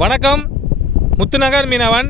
வணக்கம். முத்துநகர் மீனவன்.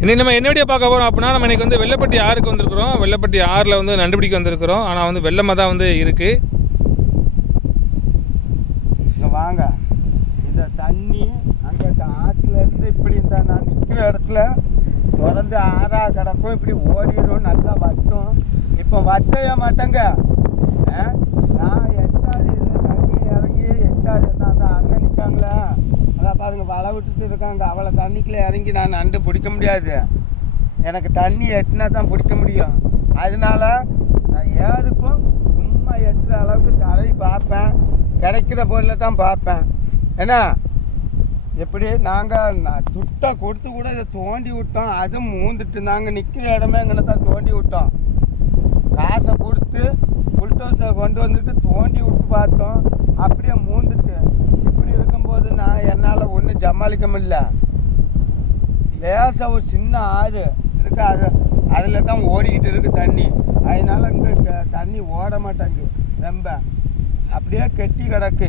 இன்னைக்கு நம்ம என்னுடைய பார்க்க போகிறோம் அப்படின்னா நம்ம இன்றைக்கி வந்து வெள்ளப்பட்டி ஆறுக்கு வந்திருக்கிறோம். வெள்ளப்பட்டி ஆறில் வந்து நண்டுபிடிக்க வந்திருக்கிறோம். ஆனால் வந்து வெள்ளமாக தான் வந்து இருக்குது வாங்க. இந்த தண்ணி அங்கே ஆற்றுல இருந்து இப்படி இந்த நான் நிற்கிற இடத்துல திறந்து ஆறாக கிடக்கும். இப்படி ஓடிடும் நல்லா வட்டும். இப்போ வத்தவே மாட்டேங்க ஆ? நான் எட்டாவது இதில் தண்ணி இறங்கி எட்டாவது நான் அந்த அண்ணன் நிற்காங்களே அதான் பாருங்க வலை விட்டுட்டு இருக்காங்க அவளை தண்ணிக்குள்ளே இறங்கி நான் நண்டு பிடிக்க முடியாது. எனக்கு தண்ணி எட்டினா தான் பிடிக்க முடியும். அதனால நான் ஏதுக்கும் சும்மா எட்டுற அளவுக்கு தலை பார்ப்பேன். கிடைக்கிற பொருளை தான் பார்ப்பேன். என்ன? எப்படி? நாங்கள் துட்டை கொடுத்து கூட இதை தோண்டி விட்டோம். அதுவும் மூந்துட்டு நாங்கள் நிற்கிற இடமே எங்களை தான் தோண்டி விட்டோம். காசை கொடுத்து புல்டோஸை கொண்டு வந்துட்டு தோண்டி விட்டு பார்த்தோம் அப்படியே மூந்துட்டு இப்படி இருக்கும்போது நான் என்னால் ஒன்றும் சமாளிக்க முடியல லேசாக ஒரு சின்ன ஆறு இருக்கு. அது அதில் தான் ஓடிக்கிட்டு இருக்கு தண்ணி. அதனால இங்கே தண்ணி ஓட மாட்டேங்குது. ரொம்ப. அப்படியே கெட்டி கிடக்கு.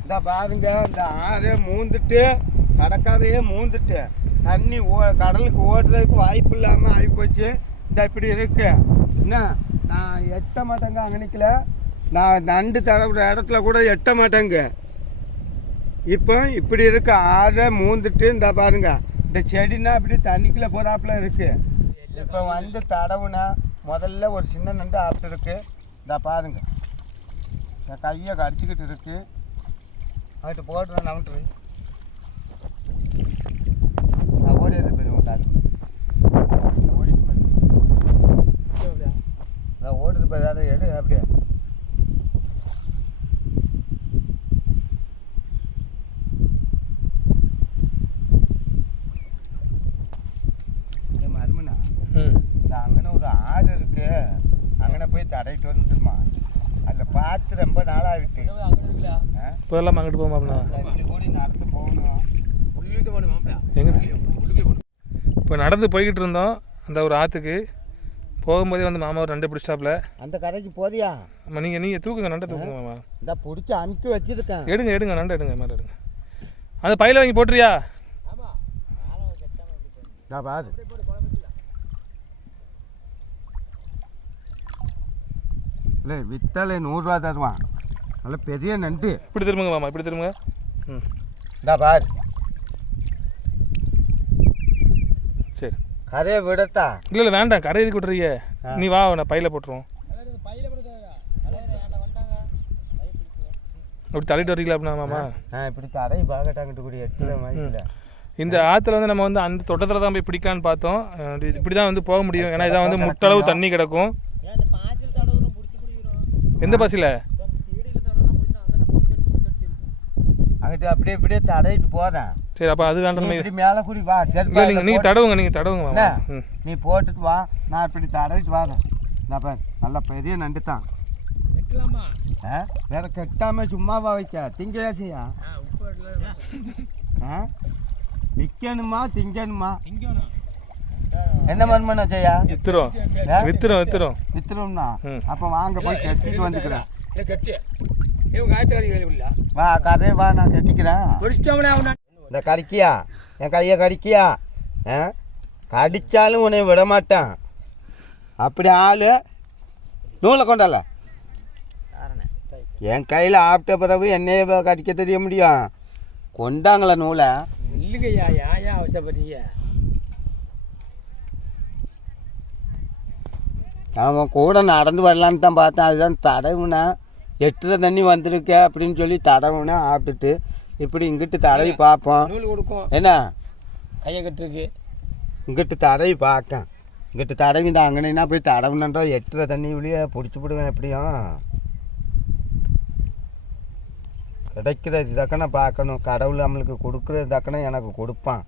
இந்த பாருங்க இந்த ஆறு மூந்துட்டு கடற்கரையே மூந்துட்டு. தண்ணி ஓ கடலுக்கு ஓடுறதுக்கு வாய்ப்பு இல்லாமல் ஆகிப்போச்சு இந்த இப்படி இருக்கு. என்ன? நான் எட்ட மாட்டேங்க அங்கே நிற்கல நான் நண்டு தடவுற இடத்துல கூட எட்ட மாட்டேங்க. இப்போ இப்படி இருக்கு. ஆறை மூந்துட்டு இந்த பாருங்க. இந்த செடினா இப்படி தண்ணிக்குள்ளே போறாப்புல இருக்கு. இப்போ வந்து தடவுனா முதல்ல ஒரு சின்ன நண்டு ஆப்பிட்டு இருக்கு. இந்த பாருங்க. என் கையை கடிச்சிக்கிட்டு இருக்கு. அங்கிட்டு போடுறேன் நவுண்டுரு. நான் ஓடிடுற போயிருவேன் காசு ஓடிட்டு போயிரு நான் ஓடுறது போய் எடு அப்படியே ஏய் மருமனா ம் இந்த அங்கன ஒரு ஆறு இருக்கு அங்கன போய் தடையிட்டு வந்துட்டுமா. அதில் பார்த்து ரொம்ப நாளாகிட்டு. ஆ? இப்போ எல்லாம் அங்கிட்டு போமா இப்படி கூடி நடந்து போகணும். எங்கிட்டு இப்போ நடந்து போய்கிட்டு இருந்தோம் அந்த ஒரு ஆற்றுக்கு போகும்போதே வந்து மாமா ஒரு நண்டு பிடிச்சாப்புல அந்த கடைக்கு போறியா? ஆமாம் நீங்கள் நீங்கள் தூக்குங்க நண்டை தூக்குங்க மாமா. இந்த பிடிச்சி அமுக்கி வச்சிருக்கேன். எடுங்க எடுங்க நண்டை எடுங்க மேலே எடுங்க. அந்த பையில வாங்கி போட்டுறியா பாரு. இல்லை வித்தலை நூறுரூவா தருவான். நல்ல பெரிய நண்டு. இப்படி திரும்புங்க மாமா இப்படி திரும்புங்க. ம். இந்த பாரு. சரி. கரையை விடட்டா? இல்லை இல்லை வேண்டாம். கரை எதுக்கு விட்டுறீங்க? ஆ. நீ வா நான் பையில போட்டுருவோம். அப்படி தள்ளிட்டு வரீங்களா அப்படின்னா மாமா? ஆ இப்படி தரை பார்க்கட்டாங்கிட்டு கூடிய எட்டுல மாதிரி இந்த ஆற்றுல வந்து நம்ம வந்து அந்த தோட்டத்தில் தான் போய் பிடிக்கலான்னு பார்த்தோம். இப்படி தான் வந்து போக முடியும். ஏன்னா இதான் வந்து முட்டளவு தண்ணி கிடக்கும். எந்த பஸ்ஸில் அங்கிட்டு அப்படியே இப்படியே தடையிட்டு போறேன். சரி அப்போ அது வேண்டாம். இப்படி மேலே கூடி வா சரி இல்லை நீங்கள் நீங்கள் தடவுங்க நீங்கள் தடவுங்க நீ போட்டுட்டு வா நான் இப்படி தடவிட்டு வரேன். நான் பாரு நல்ல பெரிய நண்டு தான் ஆ? வேற கெட்டாம சும்மாவா வைக்க? திங்கயா செய்யா? ஆ? விற்கணுமா திங்கணுமா. என்ன மர்மனா செய்யா வித்துரும்? வித்துரும் வித்துரும் வித்துரும்னா. அப்ப வாங்க போய் கட்டிட்டு வந்துக்கிறேன். வா கதை வா நான் கட்டிக்கிறேன். இந்த கடிக்கியா? என் கையை கடிக்கியா? கடிச்சாலும் உன்னை விட மாட்டான். அப்படி ஆளு நூலை கொண்டால. என் கையில் ஆப்பிட்ட பிறகு என்னைய கடிக்க தெரிய முடியும். கொண்டாங்களே நூலை. இல்லைங்கய்யா ஏன் அவசரப்படுறீங்க? அவன் கூட நடந்து வரலான்னு தான் பார்த்தேன். அதுதான் தடவுனா எட்டுற தண்ணி வந்திருக்க அப்படின்னு சொல்லி தடவுனா ஆப்பிட்டுட்டு இப்படி இங்கிட்டு தடவி பார்ப்போம். என்ன? கையை கட்டுருக்கு. இங்கிட்டு தடவி பார்க்கேன். இங்கிட்டு தடவி தான் அங்கனா போய் தடவுனன்றோ எட்டுற தண்ணி வெளியே பிடிச்சி விடுவேன் எப்படியும் கிடைக்கிறது தக்கன பார்க்கணும். கடவுள் நம்மளுக்கு கொடுக்குறது தக்கன எனக்கு கொடுப்பான்.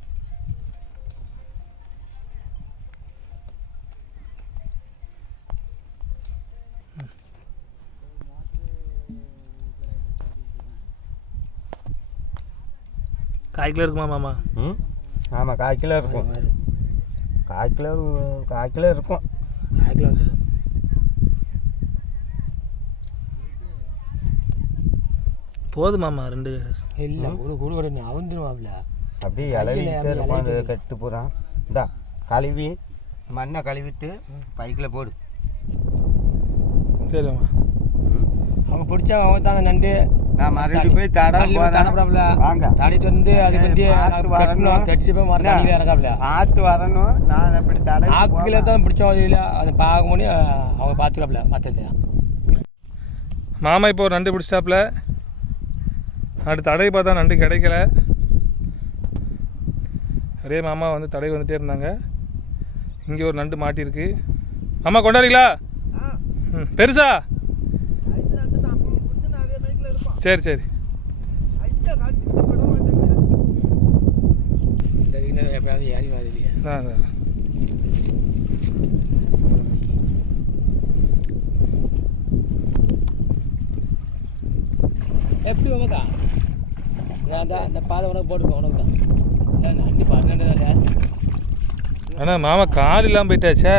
கால் கிலோ இருக்குமா மாமா? ம்? ஆமாம் கால் கிலோ இருக்கும். கால் கிலோ கால் கிலோ இருக்கும் காய்க்கில் வந்துடும் போதுமாம்மா ரெண்டு. இல்லை ஒரு கூடு கூட அவந்துருவாப்ல. அப்படியே இளவிட்டே அந்த இளவிட்டு. கட்டு போகிறான் இந்தா கழுவி மண்ணை கழுவிட்டு பைக்கில் போடு. சரிம்மா அவங்க பிடிச்சா அவங்க தானே நண்டு. நான் மறுபடியும் போய் தட தண்ணி தடப்புறாப்ல வாங்க. தடிட்டு வந்து அது கட்டணும். கட்டிட்டு போய் மறு ஆற்று வரணும். நான் அப்படி தடை ஆக்கில தான் பிடிச்சோம் இல்லை. அதை பார்க்க முடியும் அவங்க பார்த்துக்கலாப்ல மற்றது மாமா இப்போ ஒரு நண்டு பிடிச்சிட்டாப்புல அடுத்து தடை பார்த்தா நண்டு கிடைக்கல. அப்படியே மாமா வந்து தடை வந்துட்டே இருந்தாங்க. இங்கே ஒரு நண்டு மாட்டியிருக்கு மாமா கொண்டாடுறீங்களா? ம் பெருசா சரி சரி இந்த இதுக்கு எப்படியாவது ஏறி வராது இல்லையா அதான், அதான். எப்படி உனக்கா நான் தான் இந்த பாதை உனக்கு போட்டுருப்பேன் உனக்கு தான் அண்ணா மாமா கால் இல்லாமல் போயிட்டாச்சே.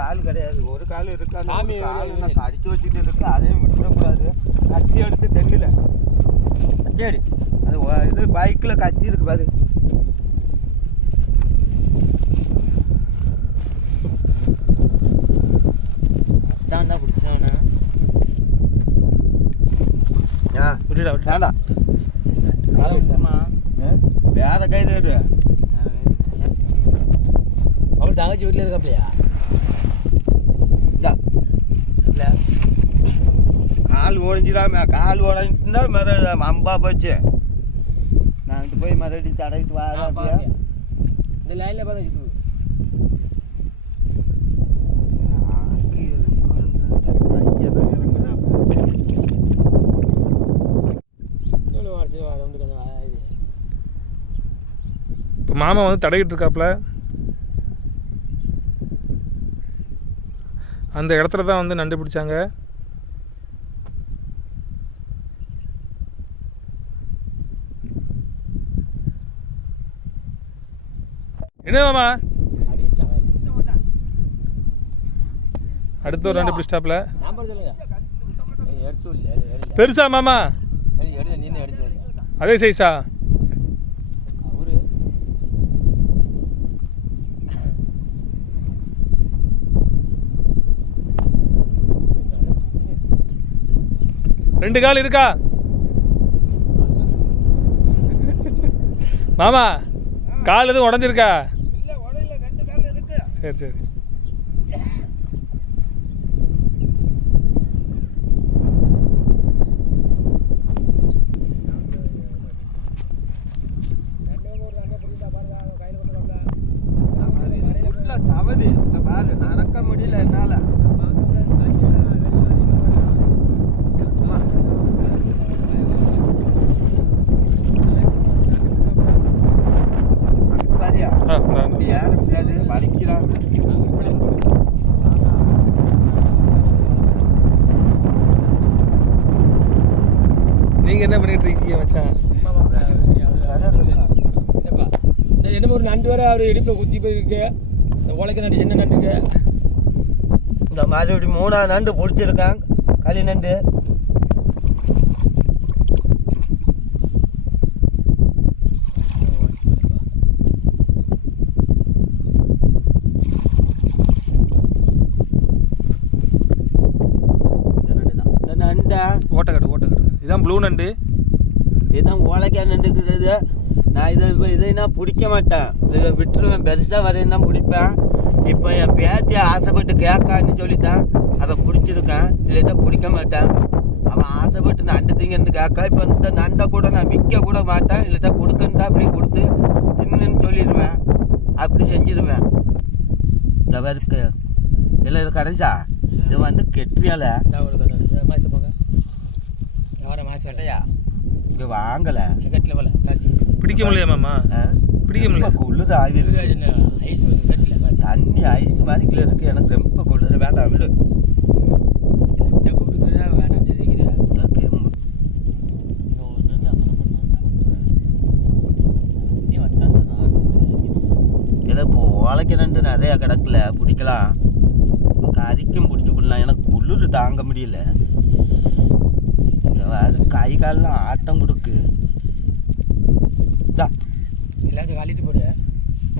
கால் கிடையாது. ஒரு கால் இருக்கு சாமி கால் கடிச்சு வச்சுட்டு இருக்கு. அதையும் விட்டுறக்கூடாது. கச்சி எடுத்து தென்னில். சரி அது இது பைக்கில் கச்சி இருக்கு பாரு. தாண்டா பிடிச்சானா ஆ விட்டுடா விட்டுடா காலம் இல்லைம்மா வேற எடு அவள் தங்கச்சி வீட்டில் இருக்காப்லையா? இந்தா இல்லை. கால் ஓடிஞ்சிடாம கால் உடஞ்சிட்டுனா மறு அம்பா போச்சு. நான் போய் மறுபடியும் தடவிட்டு அப்படியே இந்த லைனில் பார்த்தா இப்போ மாமா வந்து தடையிட்டு இருக்காப்புல அந்த இடத்துல தான் வந்து நண்டு பிடிச்சாங்க. என்ன மாமா? அடிச்சிட்டாங்க அடுத்து ஒரு இல்லை எடுத்து பெருசா மாமா? அதே சைஸா அவரு ரெண்டு கால் இருக்கா? மாமா கால் எதுவும் உடஞ்சிருக்கா? இல்ல உடையில ரெண்டு கால் இருக்கு. சரி சரி உள்ள சவதி இங்க பாரு நடக்க முடியல என்னால அம்மா. அங்க பாரியா ஆ இந்தா, அப்படி இந்தா. ஏற முடியாது வலிக்கிறாங்க என்ன பண்ணிட்டு இருக்கீங்க மச்சான் என்னப்பா? இந்த என்ன ஒரு நண்டு வர அவர் இடுப்பில் குத்தி போயிருக்கு. இந்த உழைக்க நண்டு சின்ன நண்டுக்கு இந்த மறுபடியும் மூணாவது நண்டு பிடிச்சிருக்கான் களி நண்டு இந்த நண்டை ஓட்டக்காடு இதான் ப்ளூ நண்டு. இதான் உலக்க நண்டுக்கிறது நான் இதை இப்போ இதை நான் பிடிக்க மாட்டேன். இதை விட்டுருவேன். பெருசாக வரையும் தான் பிடிப்பேன். இப்போ என் பேத்தியை ஆசைப்பட்டு கேட்கான்னு சொல்லிட்டேன் அதை பிடிச்சிருக்கேன். இல்லைட்டா பிடிக்க மாட்டேன். அவன் ஆசைப்பட்டு நண்டு திங்கன்னு கேட்கா. இப்போ இந்த நண்டை கூட நான் விற்க கூட மாட்டேன். இல்லைட்டா கொடுக்கண்டா அப்படி கொடுத்து தின்னுன்னு சொல்லிடுவேன். அப்படி செஞ்சிருவேன். இந்த வருக்கு இல்லை இது கடைசா இது வந்து கெட்டியால. வேட்டையா இங்கே வாங்கலை. கட்டில் போல பிடிக்க முடியல மாமா? பிடிக்க முடியல. குளிர் ஆவி ஐஸ் வந்து கட்டில் தண்ணி ஐஸ் மாதிரி இருக்கு. எனக்கு ரொம்ப குளிர் வேண்டாம் விடு. கூப்பிட்டுக்கிறா வேணாம் தெரிவிக்கிறா இதோ கெம்பு. இல்லை இப்போ ஓலைக்கிணண்டு நிறையா கிடக்கல பிடிக்கலாம். கறிக்கும் பிடிச்சி விடலாம் எனக்கு குளிர் தாங்க முடியல. அது கை கால்லாம் ஆட்டம் கொடுக்கு. இந்தா. எல்லாச்சும் கழிட்டு போடு.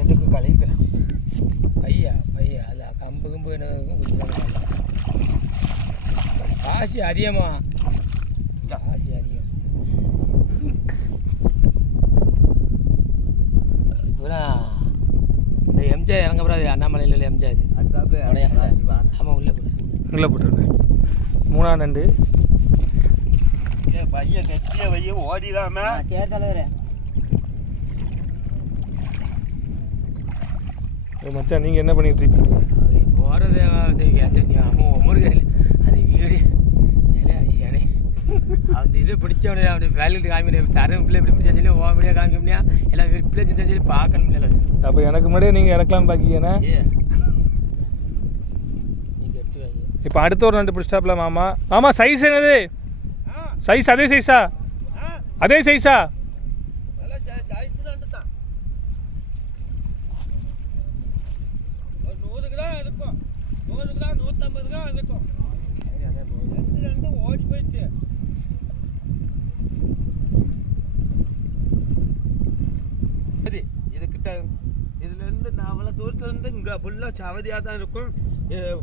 எதுக்கு கழிக்கிறேன் ஐயா ஐயா அல்ல கம்பு கம்பு என்ன காசு அதிகமா. காசு அதிகம். இப்போலாம் இந்த எம்ஜிஆர் இறங்கப்படாது அண்ணாமலையில் உள்ள எம்ஜிஆர் ஆமாம் உள்ளே போடு. உள்ள போட்டுருங்க. மூணாம் நண்டு. பையன் கெட்டிய பையன் ஓடிடாம? சரி தலைவரே. மச்சான் நீங்கள் என்ன பண்ணிட்டு இருக்கீங்க? அப்படி போகிறது அவன் முருகன் அந்த வீடு அந்த இது பிடிச்சவனே அப்படி வேலைட்டு காமிக்கணும். தரம் பிள்ளை இப்படி பிடிச்சா சொல்லி ஓ முடியா காமிக்க முடியா? எல்லாம் பிள்ளை சொல்லி பார்க்கணும் இல்லை அப்போ எனக்கு முன்னாடியே நீங்கள் கெட்டு வாங்கி இப்போ அடுத்த ஒரு நண்டு பிடிச்சிட்டாப்ல மாமா. மாமா சைஸ் என்னது? சைஸ் அதே சைஸா? அதே சைஸா? ஒரு நூறு கிராம் இருக்கும் நூறு நூற்றம்பது இருக்கும் ஓடி சரி நான் அவ்வளோ தூரத்துலேருந்து இங்கே ஃபுல்லாக சவதியாக தான் இருக்கும்.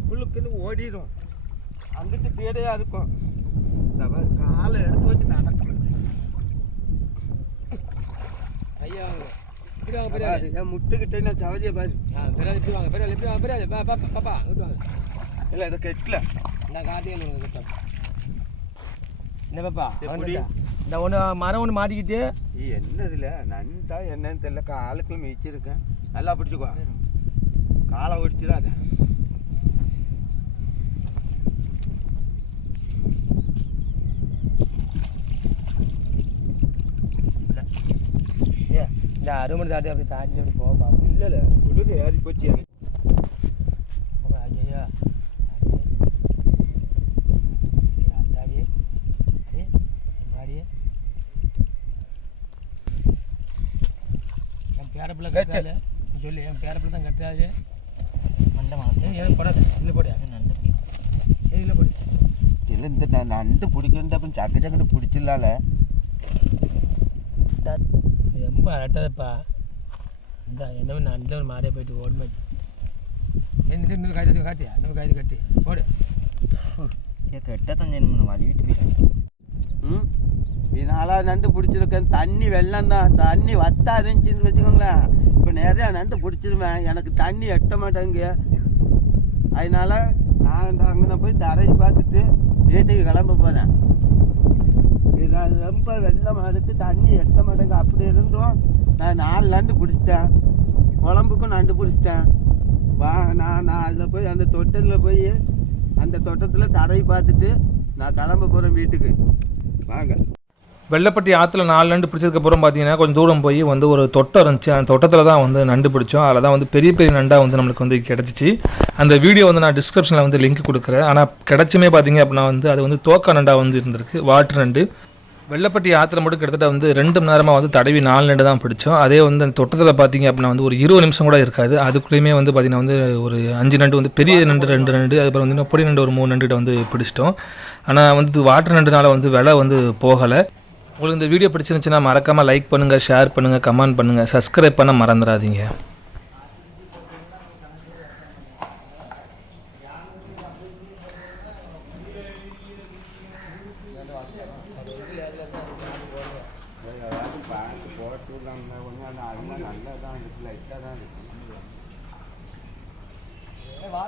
புல்லுக்குன்னு ஓடிடும் அங்கிட்டு பேடையாக இருக்கும். காலை எடுத்து வச்சு நடக்கணும் ஐயா முட்டுக்கிட்டே நான் சவதியை பாரு. பெரிய இப்படி வாங்க பெரிய இப்படி வாங்க பெரிய பாப்பா இங்கிட்டு வாங்க. இல்லை இதை கெட்டல. இந்த காட்டியே நீங்கள் கிட்ட என்ன பாப்பா எப்படி? இந்த ஒன்று மரம் ஒன்று மாட்டிக்கிட்டு. இது என்னதுல? நண்டா என்னன்னு தெரியல. காலுக்குள்ள மிதிச்சிருக்கேன். நல்லா பிடிச்சிக்கோ. காலை ஒடிச்சிடாத. இந்த அருமணி தாட்டி அப்படி தாண்டி அப்படி போக பாப்பா இல்லைல்ல குளிர் ஏறி போச்சு எனக்கு. ஐயா அத்தாடி அடே மாடி என் பேரப்பிள்ளை கட்டுறாரு நீ சொல்லு என் பேரப்பிள்ளை தான் கட்டுறாரு மண்டை மரம் ஏன் போடாது இல்லை போடு. நண்டு இல்லை போடு. இல்லை இந்த நண்டு பிடிக்கணும் அப்போ சக்க சக்கட்டு பிடிச்சிடலால ரொம்ப அலட்டாதப்பா. இந்த என்ன நண்டு ஒரு மாறியே போயிட்டு ஓடுமே இன்னும் இன்னும் காய்ச்சி காட்டியா இன்னும் காய்ச்சி கட்டி. போடு கெட்டதான் வழி விட்டு போயிட்டேன் ம்? இதனால நண்டு பிடிச்சிருக்கேன். தண்ணி வெள்ளம் தான். தண்ணி வத்தா இருந்துச்சுன்னு வச்சுக்கோங்களேன். இப்போ நிறையா நண்டு பிடிச்சிருவேன். எனக்கு தண்ணி எட்ட மாட்டேங்க. அதனால நான் அங்கே போய் தரையை பார்த்துட்டு வீட்டுக்கு கிளம்ப போகிறேன் இது ரொம்ப வெள்ளமாக இருக்கு தண்ணி எட்ட மாட்டேங்க அப்படி இருந்தும் நான் நாலு நண்டு பிடிச்சிட்டேன் குழம்புக்கும் நண்டு பிடிச்சிட்டேன் வா நான் நான் அதில் போய் அந்த தொட்டத்தில் போய் அந்த தோட்டத்தில் தடவி பார்த்துட்டு நான் கிளம்ப போகிறேன் வீட்டுக்கு. வாங்க. வெள்ளப்பட்டி ஆற்றுல நாலு நண்டு பிடிச்சதுக்கப்புறம் பார்த்தீங்கன்னா கொஞ்சம் தூரம் போய் வந்து ஒரு தொட்டம் இருந்துச்சு. அந்த தொட்டத்தில் தான் வந்து நண்டு பிடிச்சோம். அதில் தான் வந்து பெரிய பெரிய நண்டாக வந்து நம்மளுக்கு வந்து கிடச்சிச்சு. அந்த வீடியோ வந்து நான் டிஸ்கிரிப்ஷனில் வந்து லிங்க் கொடுக்குறேன். ஆனால் கிடச்சுமே பார்த்தீங்க அப்படின்னா வந்து அது வந்து தோக்கா நண்டாக வந்து இருந்திருக்கு. வாட்டர் நண்டு. வெள்ளப்பட்டி ஆற்றுல மட்டும் கிட்டத்தட்ட வந்து ரெண்டு மணி நேரமாக வந்து தடவி நாலு நண்டு தான் பிடிச்சோம். அதே வந்து அந்த தொட்டத்தில் பார்த்தீங்க அப்படின்னா வந்து ஒரு இருபது நிமிஷம் கூட இருக்காது. அதுக்குள்ளேயுமே வந்து பார்த்தீங்கன்னா வந்து ஒரு அஞ்சு நண்டு வந்து பெரிய நண்டு ரெண்டு நண்டு அதுக்கப்புறம் வந்து பொடி நண்டு ஒரு மூணு நண்டுகிட்ட வந்து பிடிச்சிட்டோம். ஆனால் வந்து வாட்டர் நண்டுனால வந்து விலை வந்து போகலை. உங்களுக்கு இந்த வீடியோ பிடிச்சிருந்துச்சுன்னா மறக்காமல் லைக் பண்ணுங்கள் ஷேர் பண்ணுங்கள் கமெண்ட் பண்ணுங்கள் சப்ஸ்கிரைப் பண்ண மறந்துடாதீங்க.